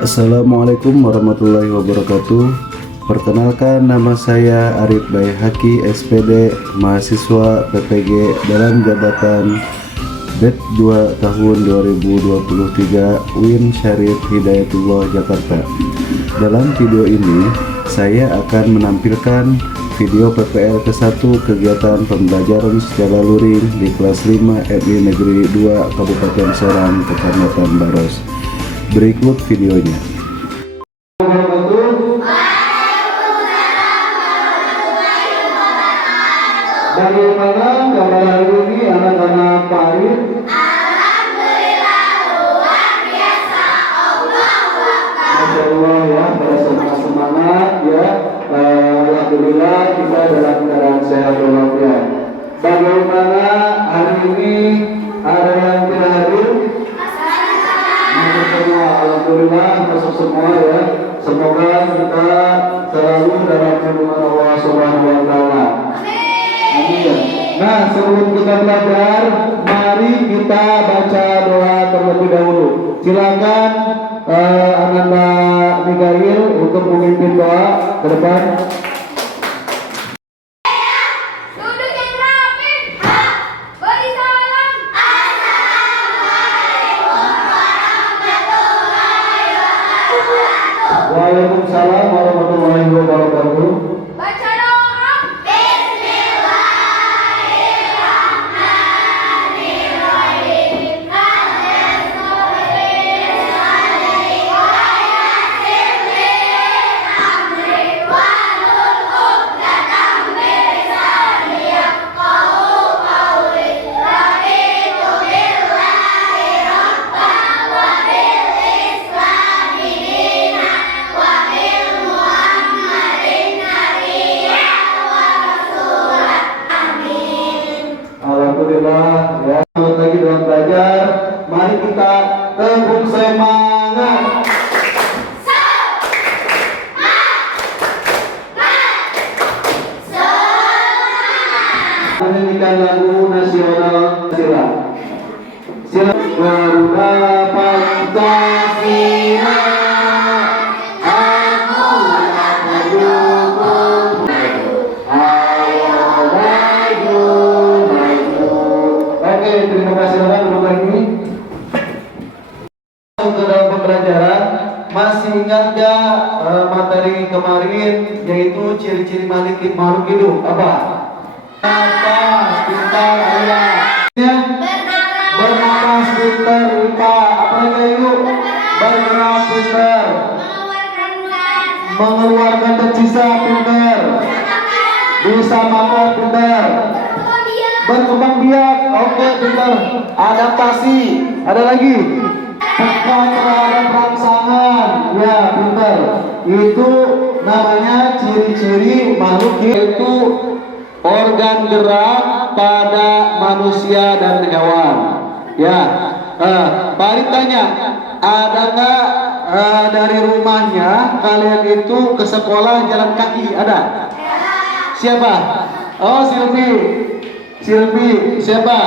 Assalamualaikum warahmatullahi wabarakatuh. Perkenalkan, nama saya Arif Baihaqi, SPD, mahasiswa PPG dalam jabatan BED 2 tahun 2023 UIN Syarif Hidayatullah Jakarta. Dalam video ini, saya akan menampilkan video PPL ke-1 kegiatan pembelajaran secara luring di kelas 5 MI Negeri 2 Kabupaten Serang, Kecamatan Baros. Berikut videonya. Bagaimana kabar hari ini anak-anak Pak Arif? Alhamdulillah luar biasa. Masya Allah ya, pada semangat ya. Alhamdulillah kita dalam keadaan sehat walafiat. Bagaimana hari ini ada yang tidak hadir? Masuk semua, alhamdulillah masuk semua ya. Semoga kita selalu dalam lindungan Allah Subhanahu Wa Taala. Amin. Nah, sebelum kita belajar, mari kita baca doa terlebih dahulu. Silakan anak-anak Mikail untuk memimpin doa ke depan. Duduk yang rapi. Beri salam. Assalamualaikum warahmatullahi wabarakatuh. Waalaikumsalam warahmatullahi wabarakatuh. Baca doa. Bismillahirrahmanirrahim. Alhamdulillah ya. Selamat lagi dalam belajar. Mari kita tepuk semangat. Menyanyikan lagu nasional sila. Sila Garuda Pancasila. Aku mendukung. Ayo maju, maju. Oke, terima kasih teman duduk lagi. Untuk dalam pembelajaran, masih ingat gak materi kemarin yaitu ciri-ciri makhluk hidup apa? Napas, pintar, ayah. Bernapas, pintar, IPA. Apa lagi yuk? Bergerak, pintar. Mengeluarkan tersisa, pintar. Bisa makan, pintar. Berkembang biak, oke, pintar. Adaptasi, ada lagi. Peka terhadap rangsangan, ya, pintar. Itu namanya ciri-ciri makhluk yaitu organ gerak pada manusia dan hewan. Ya, Pak Arif tanya, ada nggak dari rumahnya kalian itu ke sekolah jalan kaki? Ada? Siapa? Oh, Silvi. Siapa?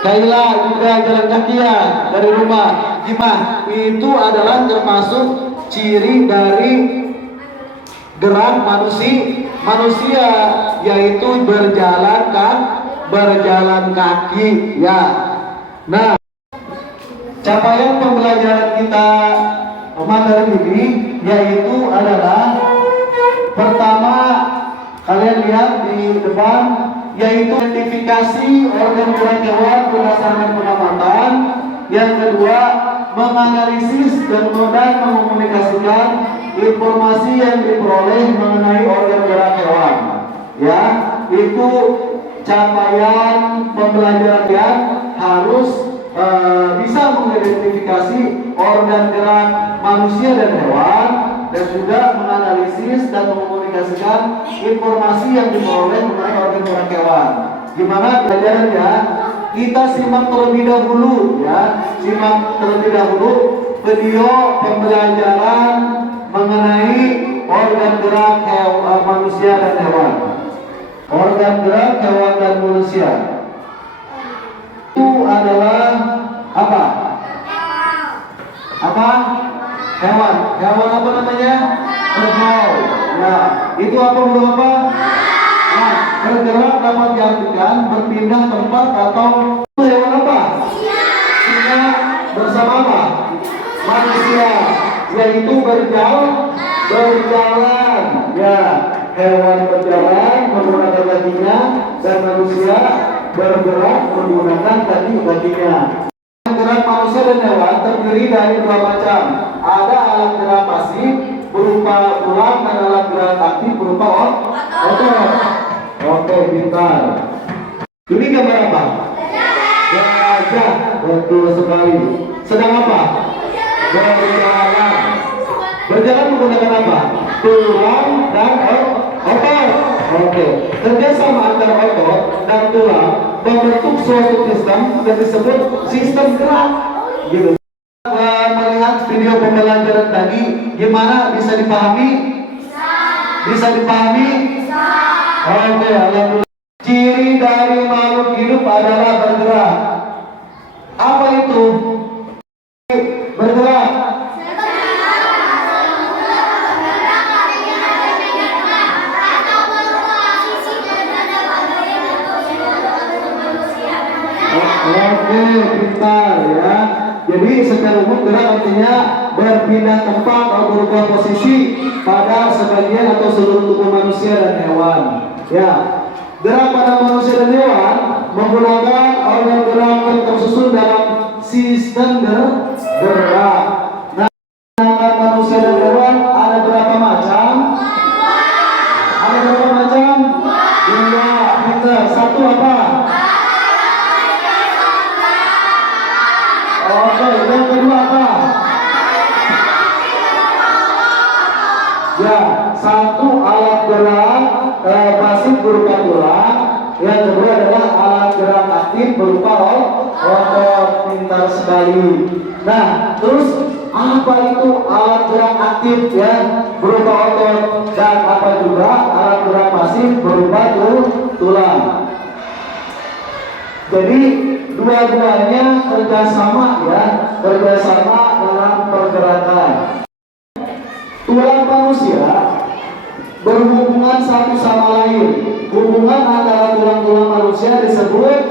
Kaila juga jalan kaki ya dari rumah. Gimana? Itu adalah termasuk ciri dari gerak manusia yaitu berjalan kaki ya. Nah, capaian pembelajaran kita materi ini yaitu adalah pertama, kalian lihat di depan, yaitu identifikasi organ gerak hewan berdasarkan pengamatan. Yang kedua, menganalisis dan mengkomunikasikan informasi yang diperoleh mengenai organ gerak hewan. Ya, itu capaian pembelajaran yang harus bisa mengidentifikasi organ gerak manusia dan hewan, dan juga menganalisis dan mengkomunikasikan informasi yang diperoleh mengenai organ gerak hewan. Gimana pelajarannya? Kita simak terlebih dahulu ya, video pembelajaran mengenai organ gerak manusia dan hewan. Organ gerak hewan dan manusia itu adalah apa? Apa? Hewan. Hewan apa namanya? Kerbau. Ya, itu apa huruf apa? Nah, bergerak dapat diartikan berpindah tempat atau hewan apa? Singa bersama apa? Manusia, yaitu berjalan. Ya, hewan berjalan menggunakan kakinya dan manusia bergerak menggunakan kaki-kakinya. Gerak manusia dan hewan terdiri dari dua macam. Ada alat gerak pasif berupa tulang dan alat gerak aktif berupa otot. Oke, pintar. Ini gambar apa? Gajah. Betul sekali. Sedang apa? Berjalan. Berjalan menggunakan apa? Tulang dan otot. Oke. Kerjasama antara otot dan tulang membentuk suatu sistem yang disebut sistem gerak. Gitu. Melihat video pembelajaran tadi, gimana? Bisa dipahami? Bisa dipahami? Oke, alhamdulillah. Ciri dari makhluk hidup adalah bergerak. Apa itu? Bergerak. Oke, pintar ya. Jadi secara umum gerak artinya berpindah tempat atau berubah posisi pada sebagian atau seluruh tubuh manusia dan hewan. Ya, gerak pada manusia dan hewan menggunakan organ gerak yang tersusun dalam sistem gerak. Nah, manusia dan hewan ada berapa macam? Ada berapa macam? Dua. Pintar. Satu apa? Oke, yang kedua apa? Ya, satu alat gerak pasif berupa tulang. Yang kedua adalah alat gerak aktif berupa otot. Pintar sekali. Nah, terus apa itu alat gerak aktif ya berupa otot dan apa juga alat gerak pasif berupa tulang? Jadi dua-duanya kerjasama ya, kerjasama dalam pergerakan. Tulang manusia berhubungan satu sama lain. Hubungan antara tulang-tulang manusia disebut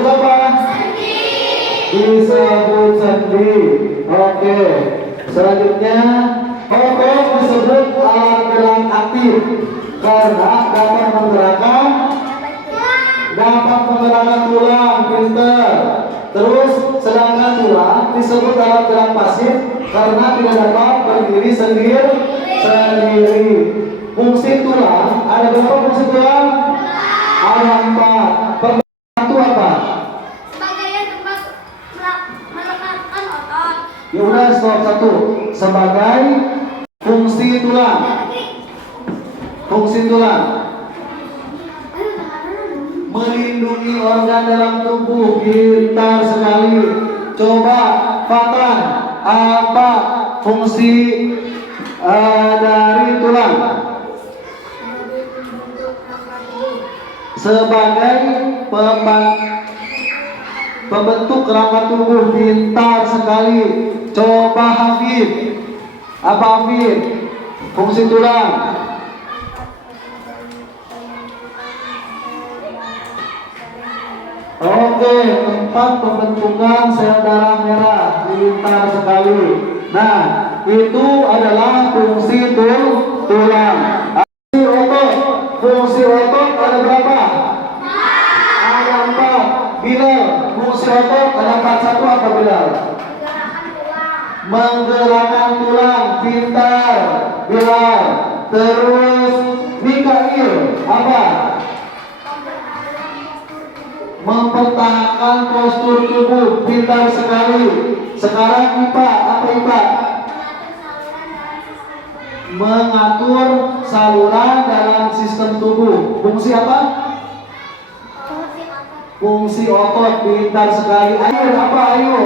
apa? Disebut sendi. Oke. Selanjutnya otot disebut alat gerak aktif karena dapat menggerakkan tulang. Pintar. Terus sedangkan tulang disebut alat gerak pasif karena tidak dapat berdiri sendiri. Fungsi tulang ada berapa fungsi tulang? Ada 4. Satu apa? Sebagai tempat melekatkan otot. Ya udah, stop. Satu sebagai fungsi tulang. Fungsi tulang melindungi organ dalam tubuh. Pintar sekali. Coba Fatan, apa fungsi dari tulang? Sebagai pembentuk rangka tubuh. Pintar sekali. Coba Hafid, apa Hafid fungsi tulang? Oke, tempat pembentukan sel darah merah. Pintar sekali. Nah, itu adalah fungsi tulang. Fungsi otot ada berapa? Ada 4. Bilal, fungsi otot ada 4. Satu apa Bilal? Menggerakkan tulang. Pintar Bilal. Terus Mikail, apa? Mempertahankan postur tubuh. Pintar sekali. Sekarang IPA, apa IPA? Mengatur saluran dalam sistem tubuh. Fungsi apa? Fungsi otot. Pintar sekali. Ayo, apa ayo?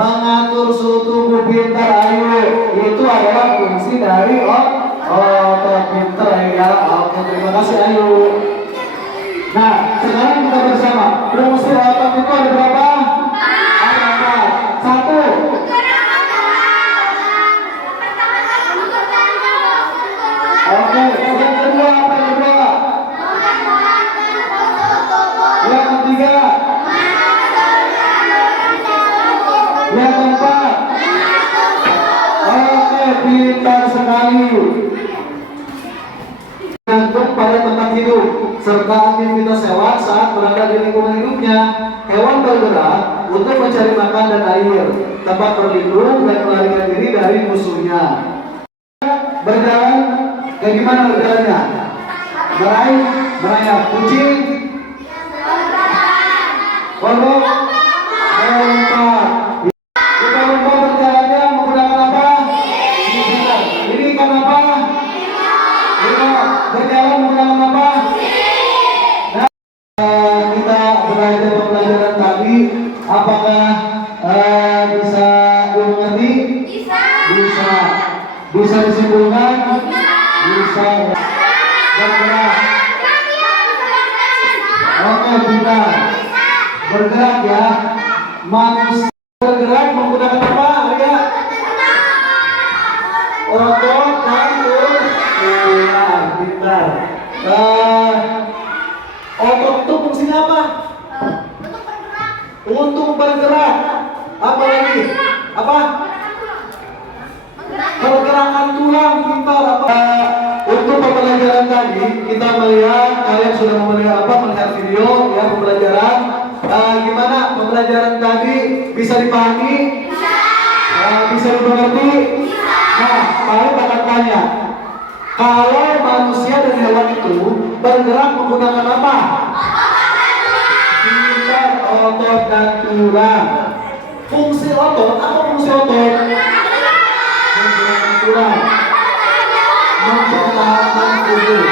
Mengatur suhu tubuh. Pintar ayo. Itu adalah fungsi dari otot. Pintar ya. Oke, terima kasih ayo. Nah, sekarang kita bersama. Fungsi otot itu ada berapa? Ada 4. Yang keempat. Oke, pintar sekali. Gantung pada tempat hidup serta aktivitas hewan saat berada di lingkungan hidupnya. Hewan bergerak untuk mencari makan dan air, tempat berlindung dan melarikan diri dari musuhnya. Berjalan, kayak gimana berjalannya? Merayap. Kucing, kodok, melompat. Kita lompat berjalannya menggunakan apa? Ini ikan apa? Berjalan menggunakan apa? Nah, kita belajar pembelajaran tadi, apakah bisa dimengerti? Bisa. Bisa disimpulkan? Bisa. Bergerak. Oke, pintar. Bergerak ya. Manusia bergerak menggunakan apa? Lihat. Otot, kaki. Pintar. Otot itu fungsinya apa? Untuk bergerak. Apa lagi? Apa? Pergerakan tulang. Pintar. Apa? Untuk pembelajaran tadi kita melihat kalian sudah melihat video ya pembelajaran. Gimana pembelajaran tadi bisa dipahami? Bisa dimengerti? Nah, kalian bakal tanya. Kalau manusia dan hewan itu bergerak menggunakan apa? Pintar, otot dan tulang. Fungsi otot, apa fungsi otot? Menggunakan tulang. Mempertahankan tubuh.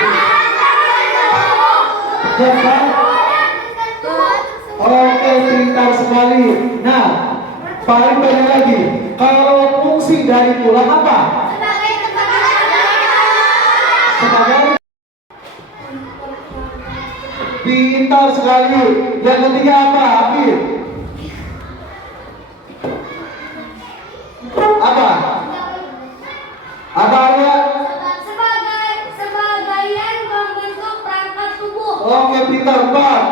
Ya kan? Oke, pintar sekali. Nah, paling banyak lagi. Kalau fungsi dari tulang apa? Sebagai pintar sekali. Yang ketiga apa? Akil. Apa? Apa ya? Sebagian membentuk perangkat tubuh. Oke, pintar. Empat.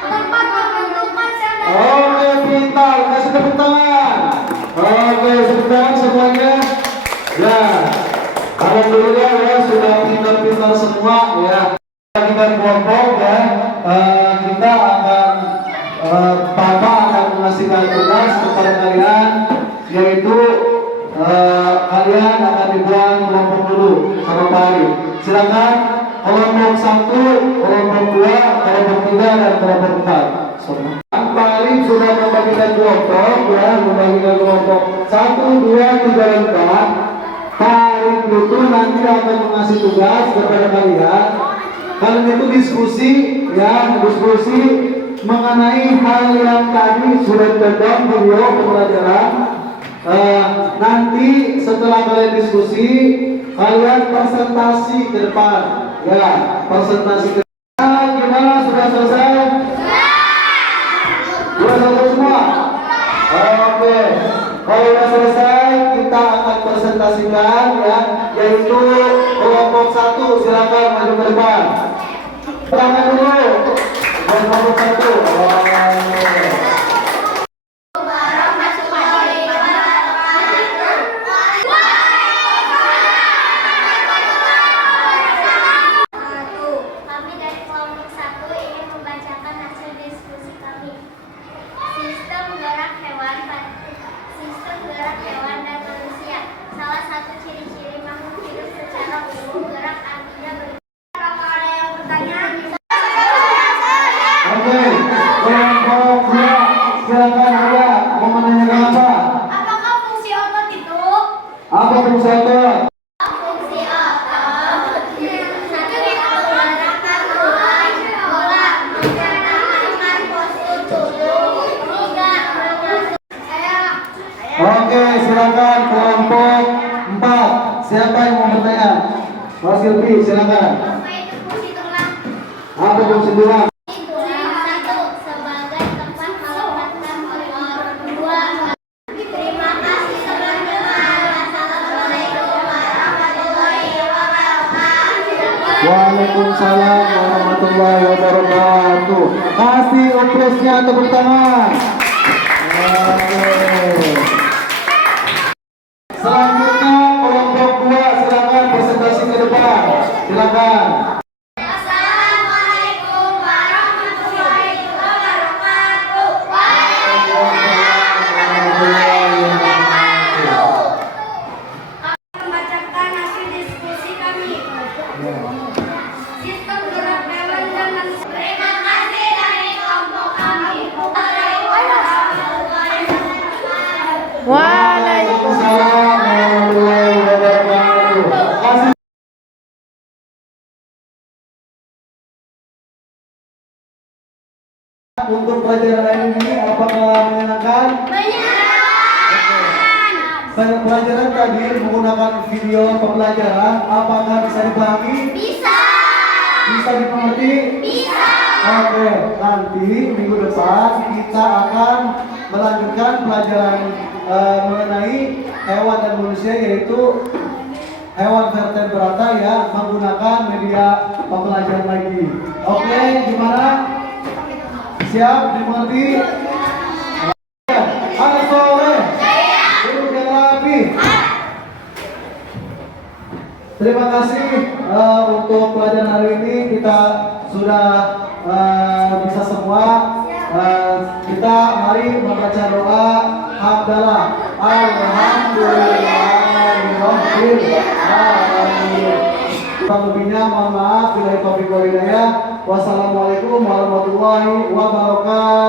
Tempat pembentukan sel. Oke, pintar. Kasih tepuk tangan. Oke, sebentar semuanya. Ya, alhamdulillah ya sudah pintar-pintar semua ya. Kita kelompok ya. Kita akan Papa akan mengasihkan tugas kepada kalian, yaitu kalian akan dibuat kelompok dulu sama Pak Arif. Silakan kelompok 1, kelompok 2, kelompok 3 dan kelompok 4. Pak Arif sudah membagikan kelompok ya, membagikan kelompok 1, 2, 3 dan 4. Pak Arif itu nanti akan mengasih tugas kepada kalian. Kalian itu diskusi ya, diskusi mengenai hal yang tadi sudah ditonton video pembelajaran. Nanti setelah kalian diskusi, kalian presentasi ke depan ya, presentasi ke depan. Gimana, sudah selesai? Sudah selesai semua? Oke, kalau sudah selesai kita akan presentasikan ya, yaitu kelompok 1. Silakan maju ke depan. Tangan dulu. Kelompok 1. Kami dari kelompok 1 ingin membacakan hasil diskusi kami. Sistem gerak hewan dan manusia. Salah satu ciri-ciri makhluk hidup secara umum gerak artinya bergerak. Apakah ada yang bertanya? Oke, kelompok 2. Silakan ada mau menanyakan apa? Apakah fungsi otot itu? Apa fungsi otot? Fungsi otot menggerakkan tulang, bola, mempertahankan postur tubuh, hingga mengasuh. Oke, silakan kelompok 4. Siapa yang mau bertanya? Mas Silvi, silakan. Apa itu fungsi tulang? Apa fungsi tulang? Satu, sebagai tempat meletakkan motor. 2, terima kasih teman-teman. Assalamualaikum warahmatullahi wabarakatuh. Waalaikumsalam warahmatullahi wabarakatuh. Kasih oplusnya tepuk tangan. Oke. pelajaran hari ini apakah menyenangkan? Pelajaran tadi menggunakan video pembelajaran, apakah bisa dipahami? Bisa. Bisa dimengerti? Bisa. Oke, nanti minggu depan kita akan melanjutkan pelajaran mengenai hewan dan manusia, yaitu hewan vertebrata yang menggunakan media pembelajaran lagi. Oke, gimana? Siap dimengerti? Anak sore. Duduk yang rapi. Terima kasih untuk pelajaran hari ini kita sudah bisa semua. Kita mari membaca doa hamdalah. Alhamdulillahirabbil alamin. Kurang lebihnya mohon maaf. Bila taufiq wal hidayah. Wassalamualaikum warahmatullahi wabarakatuh.